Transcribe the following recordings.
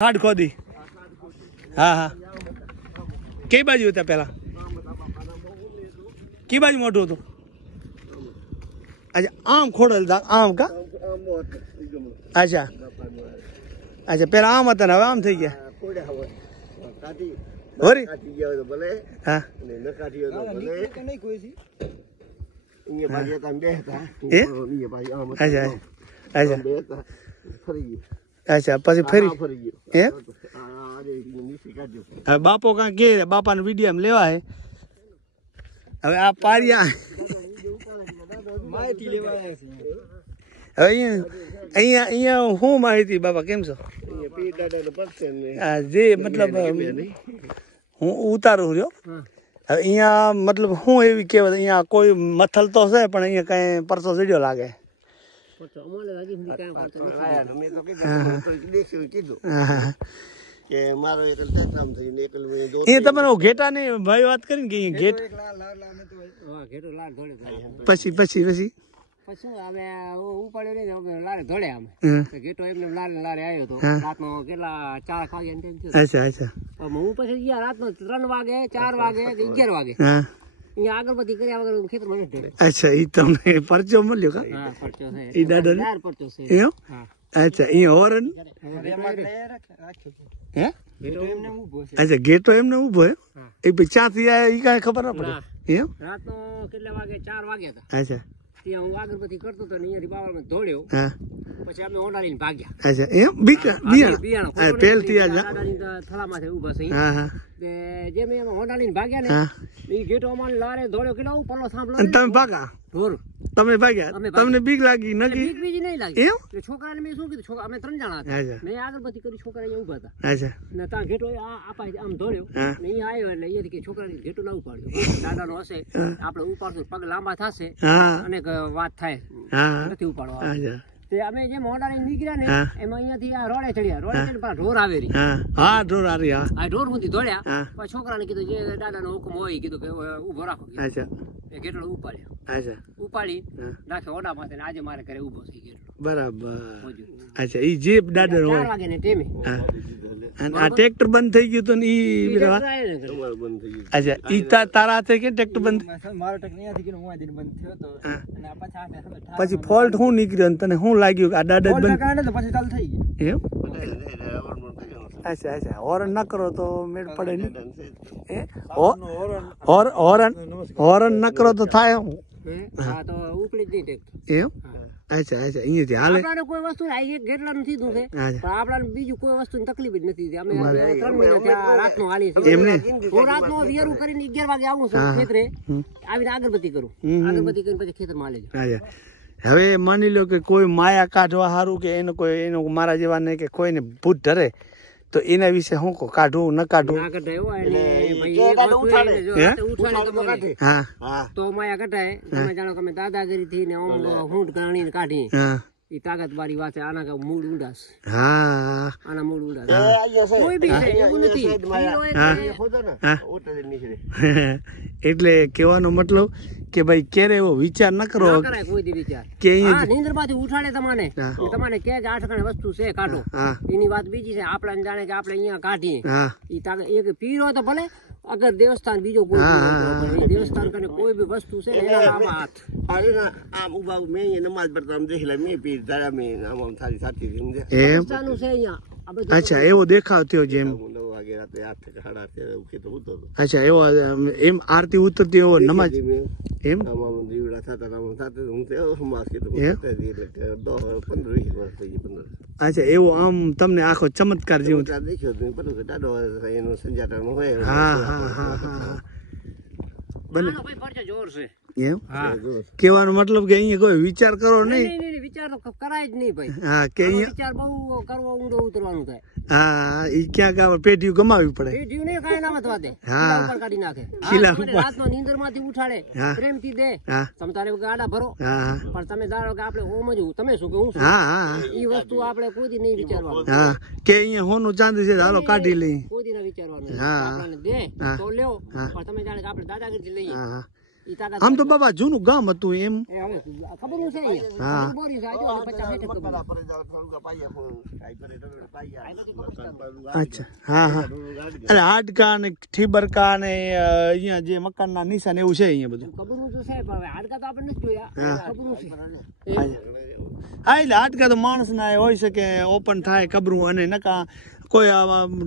ખાડ ખોદી હા હા કઈ બાજુ હતા પેલા કઈ બાજુ મોટું હતું અચ્છા આમ ખોડલ આમ કા અચ્છા અચ્છા પેલા આમ હતા ને હવે આમ થઈ ગયા હોરી હા અચ્છા અચ્છા અચ્છા પછી ફરી હે હવે બાપો કાંઈ કે બાપાને વિડીયો લેવા હે હવે આ પારિયા હવે અહીંયા શું માહિતી બાપા કેમ છો જે મતલબ હું ઉતારું રહ્યો હવે અહીંયા મતલબ શું એવી કહેવાય અહીંયા કોઈ મથલ તો છે પણ અહીંયા કઈ પરસો જડ્યો લાગે તમારે ઘેટા ની ભાઈ વાત કરી ને કે ઘેટ પછી પછી પછી હવે ઉપાડ્યો નહીં લારે ધોળે આમ ઘેટો એમને લારે આવ્યો હતો રાતનો કેટલા 4 વાગ્યા અચ્છા અચ્છા હું પછી ગયા રાતનો 3 વાગે 4 વાગે 11 વાગે અહીંયા આગળપતિ કર્યા વગર ખેતર મને અચ્છા ઈ તમને પરચો મળ્યો કા હા પરચો છે ઈ દાદા પરચો છે એમ અચ્છા અહીંયા હોરન હે ઘેટો એમને ઊભો છે અચ્છા ઘેટો એમને ઊભો હે એ પછી ચાથી આયા ઈ કાંઈ ખબર ન પડે એમ રાતનો કેટલા વાગે 4 વાગ્યા હતા અચ્છા ત્યાં હું આગળપતિ કરતો હતો ને અહીંયાથી બાવળમાં દોડ્યો પછી અમે ઓડા લઈને ભાગ્યા અચ્છા એમ બિયાણા પહેલથી આ થલામાંથી ઊભા છે જે મેં હોડા લઈને ભાગ્યા ને એ ઘેટો અમારે લારે દોડ્યો કેટલા પલો સાંભળો તમે ભાગા ઢોર તમે ભાગ્યા તમને બીક લાગી નકી બીક બીજી નહીં લાગી એમ છોકરાને મેં શું કીધું અમે 3 જણા હતા મેં આગળપતિ કરી છોકરા અહીંયા ઊભા હતા અચ્છા ને ત્યાં ઘેટો આમ દોડ્યો ને અહીંયા આવ્યો એટલે અહીંયાથી કે છોકરાને ઘેટો ના ઉપાડ્યો દાદાનો હશે આપણે ઉપાડશું પગ લાંબા થશે અને વાત થાય નથી ઉપાડવા તે અમે જે મોડા લઈને નીકળ્યા ને એમાં અહીંયાથી આ રોડે ચડ્યા રોડે ચડી ઢોર આવેરી હા ઢોર આવી આ ઢોર સુધી દોડ્યા પછી છોકરાને કીધું જે દાદાનો હુકમ હોય કીધું કે ઉભો રાખો અચ્છા એ ઘેટલો ઉપાડ્યો અચ્છા ઉપાડી નાખે ઓડા માથે આજે મારે ઘરે ઉભો થઈ ગયો બરાબર અચ્છા ઈ જીપ દાદર હોય 4 વાગે ને ટેમે અને આ ટ્રેક્ટર બંધ થઈ ગયું તો ને ઈ અચ્છા ઈ તારા હાથે કે ટ્રેક્ટર બંધ મારો ટ્રેક્ટર અહીંયાથી ગયો હું આથી બંધ થયો તો અને આ પછી ફોલ્ટ હું નીકળ્યો ને તને શું લાગ્યું આ દાદર બંધ પછી ચાલુ થઈ ગયું એમ અચ્છા અચ્છા હોરન ન કરો તો મેળ પડે ને હોરન ન કરો તો થાય હું હા તો ઉપડી જ નહીં ટ્રેક્ટર એમ અચ્છા અચ્છા અહીંયાથી હાલે આપણાને કોઈ વસ્તુ ઘેટલાનું થીધું છે પણ આપણાને બીજું કોઈ વસ્તુની તકલીફ જ નથી અમે 3 મહિના રાતનો હાલી છે એમને હું રાતનો વેરું કરીને 11 વાગે આવું છું ખેતરે આવીને આગળપતિ કરું આગળપતિ કરીને પછી ખેતરમાં હાલે છે હવે માની લો કે કોઈ માયા કાઢવા સારું કે એનો કોઈ એનો મારા જેવા નહીં કે કોઈને ભૂત ધરે તો એના વિશે હું કાઢવું ન કાઢવું તો માયા કટાય તમે જાણો કે અમે દાદાગીરી થી ને હું ગાણીને કાઢી એ તાકાત વાળી વાત છે આના મૂળ ઉડાસ આના મૂળ ઉડાસ કોઈ બી છે એવું નથી એટલે કહેવાનો મતલબ કે ભાઈ ક્યારે એવો વિચાર ન કરો કોઈ દી વિચાર કે નીંદર માંથી ઉઠાડે તમને કે આ ઠકાણે વસ્તુ છે કાઢો એની વાત બીજી છે આપણે જાણે કે આપણે અહીંયા કાઢીએ એ તાકાત એક પીરો તો ભલે અગર દેવસ્થાન બીજો કોઈ દેવસ્થાન કરીને કોઈ બી વસ્તુ છે એના નામ હાથ આમ ઉભા મેં નમાજ પડતા આમ દેખી લે મેં પીર તારા મેં આમ થારી સાચી સમજે દેવસ્થાન છે અહીંયા અચ્છા એવો દેખાવ થયો જેમ 9 વાગે રાતે 8 થી 8:30 એવું કે તો ઉતરતો અચ્છા એવો એમ આરતી ઉતરતી એવો નમાજ એમ આમ દીવડા થતા આમ થતા હું તો સમાજ કે તો 15-20 વર્ષ થઈ ગઈ 15 અચ્છા એવો આમ તમને આખો ચમત્કાર જેવું દેખ્યો તમે બધું કે દાડો એનો સંજાટાનો હોય હા બને જોર છે એમ કેવાનો મતલબ કે અહીંયા કોઈ વિચાર કરો નહીં વિચાર કરાય જ નહીં ભાઈ હા કે વિચાર બહુ કરવો ઊંડો ઉતરવાનું થાય હા ઈ ક્યાં પેઢીઓ ગમાવી પડે પેઢીઓ ને કાઈ ના મત વાતે ઉપર કાઢી નાખે રાતનો નીંદર માંથી ઉઠાડે પ્રેમથી દે તમે તારે ગાડા ભરો પણ તમે ધારો કે આપણે ઓમ જ તમે શું કે હું ઈ વસ્તુ આપણે કોઈ દી નહીં વિચારવાનું કે અહીંયા હોનું ચાંદી છે હાલો કાઢી લઈ કોઈ દી ના વિચારવાનું આપણને દે તો લ્યો પણ તમે જાણે કે આપણે દાદાગીરી લઈએ આમ તો બાપા જૂનું ગામ હતું એમ. ખબર છે હા અચ્છા હા હા એટલે હાડકા ને ઠીબરકા ને અહીંયા જે મકાન ના નિશાન એવું છે અહીંયા બધું. ખબર તો છે પણ હાડકા તો આપણે નથી જોયા. ખબર છે હા એટલે હાડકા તો માણસ ના હોય શકે ઓપન થાય કબરું અને નકા કોઈ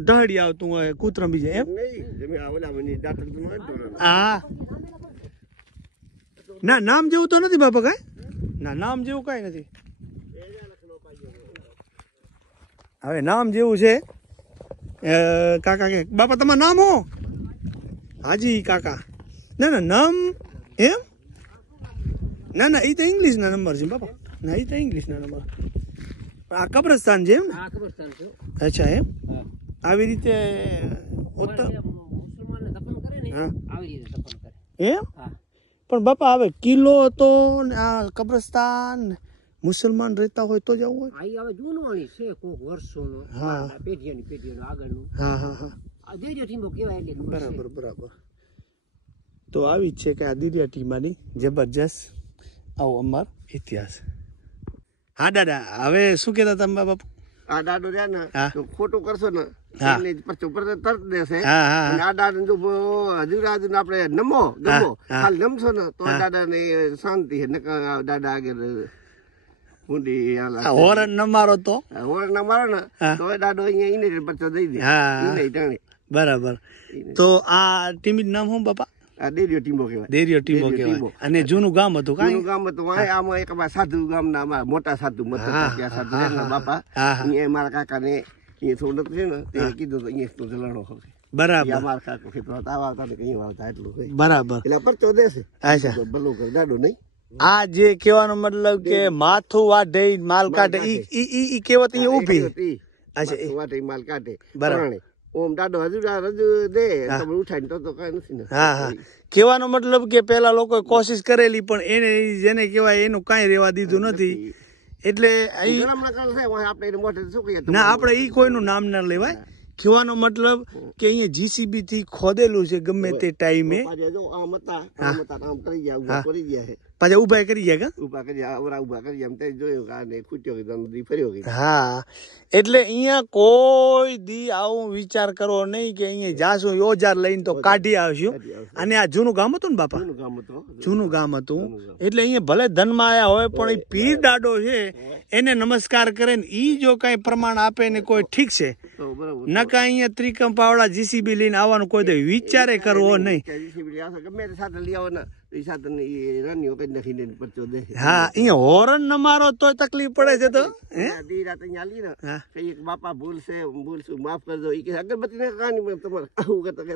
ઢળી આવતું હોય કૂતરા બીજે એમ. હા ના નામ જેવું તો નથી બાપા કઈ. ના નામ જેવું કઈ નથી. હવે નામ જેવું છે કાકા કે બાપા તમારું નામ હો? હાજી કાકા. ના ના નામ એમ ના ના એ તો ઇંગ્લિશ ના નંબર છે બાપા. ના એ તો ઇંગ્લિશ ના નંબર. આ કબ્રસ્તાન છે એમ ને? અચ્છા એમ આવી રીતે એમ. પણ બાપા હવે કિલ્લો હતો ને આ કબ્રસ્તાન મુસલમાન રહેતા હોય તો જવું હોય. હવે જૂનવાણી છે કોક વર્ષોનો. હા પેઢીઓની આગળનું. હા હા હા દેજો ટીમો કહેવાય એટલે બરાબર બરાબર. તો આવી જ છે કે આ દીરિયા ટીમાની જબરજસ્ત આવો અમાર ઇતિહાસ. હા દાદા હવે શું કહેતા તમે બાપુ? આ દાડો રહ્યા ને તો ખોટું કરશો ને હા. તરત દેશે. હા હા આ દાદા જો હજુ આપણે નમો ગમો ખાલી નમશો ને તો દાદા ને શાંતિ છે. દાદા આગળ ઊંડી હોરણ ન મારો તો હોરણ ના મારો ને તો દાદો અહીંયા એને પરચો દઈ દે. બરાબર. તો આ ટીમી નામ શું બાપા? દેરિયો ટીમો કહેવાય. દેરિયો ટીમો કહેવાય. અને જૂનું ગામ હતું કાંઈ? જૂનું ગામ હતું. આમાં એક સાધુ ગામના અમારા મોટા સાધુ સાધુ બાપા અહીંયા મારા કાકા ને એ થોડું છે ને તે કીધું તો અહીંયા તો જલાણો હોય. બરાબર મારા કાકો ખેતર આવતા ને કઈ આવતા એટલું બરાબર. એટલે પરચો દેશે. અચ્છા ભલું કરે દાડો નહીં. આ જે કહેવાનો મતલબ કે માથું વાઢે માલ કાઢે ઈ કહેવત અહીંયા ઊભી. અચ્છા વાટે માલ કાઢે બરાબર. ઓમ દાડો હજુ દે તમે ઉઠાઈને તો કઈ નથી ને. હા હા કહેવાનો મતલબ કે પેલા લોકોએ કોશિશ કરેલી પણ એને જેને કહેવાય એનું કાંઈ રહેવા દીધું નથી. એટલે ના આપણે ઈ કોઈનું નામ ના લેવાય. કહેવાનો મતલબ કે અહીંયા જીસીબી થી ખોદેલું છે ગમે તે ટાઈમે. પાછા ઉભા કરી ગયા. હા એટલે અહીંયા કોઈ દી આવો વિચાર કરો નહીં કે અહીંયા જાશું ઓજાર લઈને તો કાઢી આવશું. અને આ જૂનું ગામ હતું ને બાપા? જૂનું ગામ હતું. એટલે અહીંયા ભલે ધનમાં આયા હોય પણ એ પીર દાડો છે એને નમસ્કાર કરે ને ઈ જો કઈ પ્રમાણ આપે ને કોઈ ઠીક છે. નકા અહીંયા ત્રિકમ પાવડા જીસીબી લઈને આવવાનું કોઈ દે વિચારે કરવો નહીં. હા અહીંયા હોરણ ન મારો તો તકલીફ પડે છે. તો બાપા ભૂલશું માફ કરજો. અગરબત્તી તમારે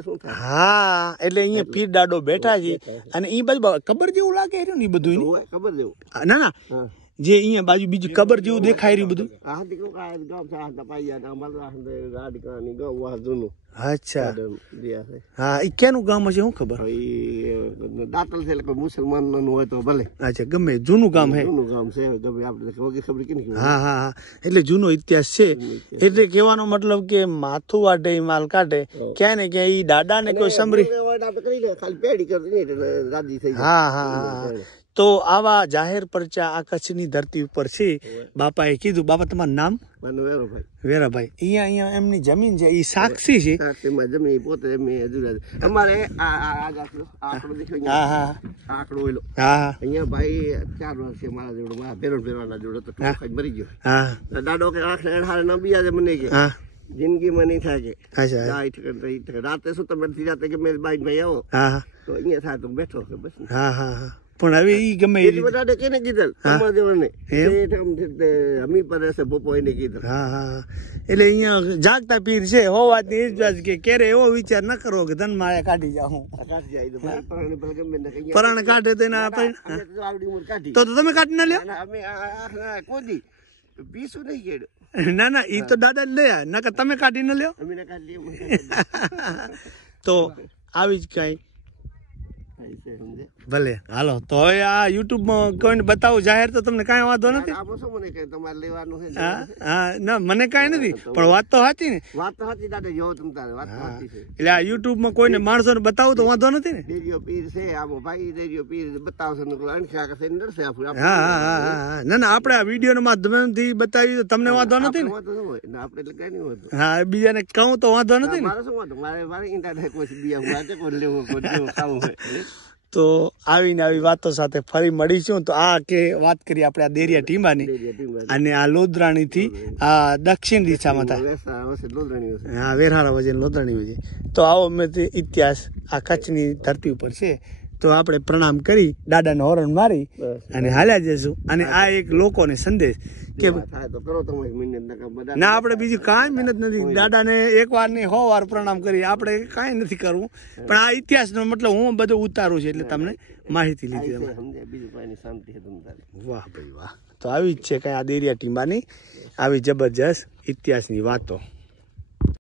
શું થાય? હા એટલે અહીંયા પીર દાડો બેઠા છે અને ઈ બાજુ કબર જેવું લાગે રહ્યું ને બધું. ખબર જેવું ના ના જે અહીંયા બાજુ બીજું કબર જેવું દેખાય રહ્યું બધું. અચ્છા હા એ ક્યાંનું ગામ હશે શું ખબર? દાતલ છે એટલે મુસલમાન નું હોય તો ભલે. અચ્છા ગમે જૂનું ગામ હે. જૂનું ગામ છે ખબર કે હા હા હા એટલે જૂનો ઇતિહાસ છે. એટલે કહેવાનો મતલબ કે માથું વાઢે માલ કાઢે ક્યાં ને ક્યાં ઈ દાદા ને કોઈ સમરી. હા હા તો આવા જાહેર પરચા આ કચ્છની ધરતી ઉપર છે. બાપાએ કીધું. બાપા તમારું નામ? વેરાભાઈ. અહીંયા એમની જમીન છે એ સાક્ષી છે. જમીન પોતે અમારે આંકડો ઓલો અહીંયા ભાઈ 4 વર્ષ છે મારા જોડે. મારા ભેરવાના જોડે તો મરી ગયો. દાડો કે આંખ બીજા મને કે જિંદગીમાં નહીં થાય કે રાતે શું તમે રાતે કે મેં બાઈક ભાઈ આવો તો અહીંયા થાય તો બેઠો કે બસ. હા હા હા પણ હવે ઈ ગમે કેને કીધેલ અમી પર પોપો એને કીધેલ. હા હા એટલે અહીંયા જાગતા પીર છે હો વાત એ જ કે ક્યારે એવો વિચાર ન કરો કે ધન માયા કાઢી જાઉં. પરાણ કાઢે તો એના તો તમે કાઢી ના લ્યો. અમે કોઈ પીસું નહીં કેડ્યું. ના ના ઈ તો દાદા લે નકર તમે કાઢી ન લ્યો. અમે કાઢી તો આવી જ કઈ ભલે હાલો તો હવે આ યુટ્યુબ માં કોઈને બતાવું જાહેર તો તમને કઈ વાંધો નથી. હા ના મને કઈ નથી પણ વાત તો સાચી ને. એટલે આ યુટ્યુબ માં કોઈને માણસો ને બતાવું તો વાંધો નથી ને. હા હા હા ના ના આપણે આ વિડીયો ના માધ્યમથી બતાવી તો તમને વાંધો નથી ને. હા બીજાને કહું તો વાંધો નથી ને. તો આવીને આવી વાતો સાથે ફરી મળીશું. તો આ કે વાત કરી આપણે આ દેરિયા ટીંબાની અને આ લોધરાણી થી આ દક્ષિણ દિશામાં થાય. હા વેરાળા વજે લોધરાણી વજે. તો આવો મેં ઇતિહાસ આ કચ્છની ધરતી ઉપર છે. તો આપણે પ્રણામ કરી દાદાને હોરણ મારી અને હાલ્યા જશું. અને આ એક લોકોને સંદેશ કે ના આપણે બીજું કાંઈ મહેનત નથી. દાદાને એક વાર નહીં 100 વાર પ્રણામ કરી આપણે કાંઈ નથી કરવું. પણ આ ઇતિહાસનો મતલબ હું બધું ઉતારું છું એટલે તમને માહિતી લીધી. વાહ ભાઈ વાહ. તો આવી જ છે કઈ આ દેરિયા ટીંબાની આવી જબરજસ્ત ઇતિહાસની વાતો.